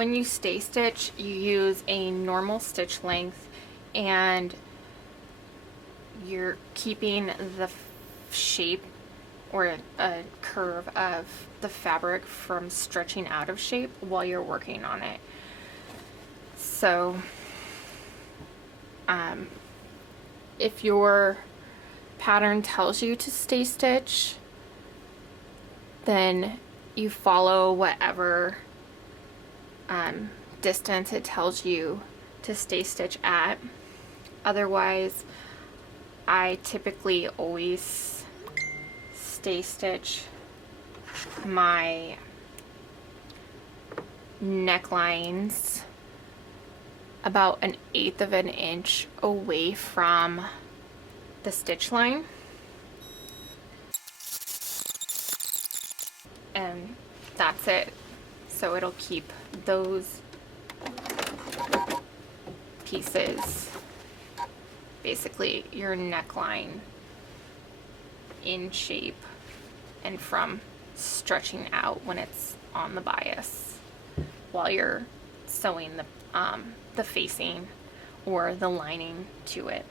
when you stay stitch, you use a normal stitch length, and you're keeping the shape or a curve of the fabric from stretching out of shape while you're working on it. So if your pattern tells you to stay stitch, then you follow whatever distance it tells you to stay stitch at. Otherwise, I typically always stay stitch my necklines about 1/8 of an inch away from the stitch line, and that's it. So it'll keep those pieces, basically your neckline, in shape and from stretching out when it's on the bias while you're sewing the facing or the lining to it.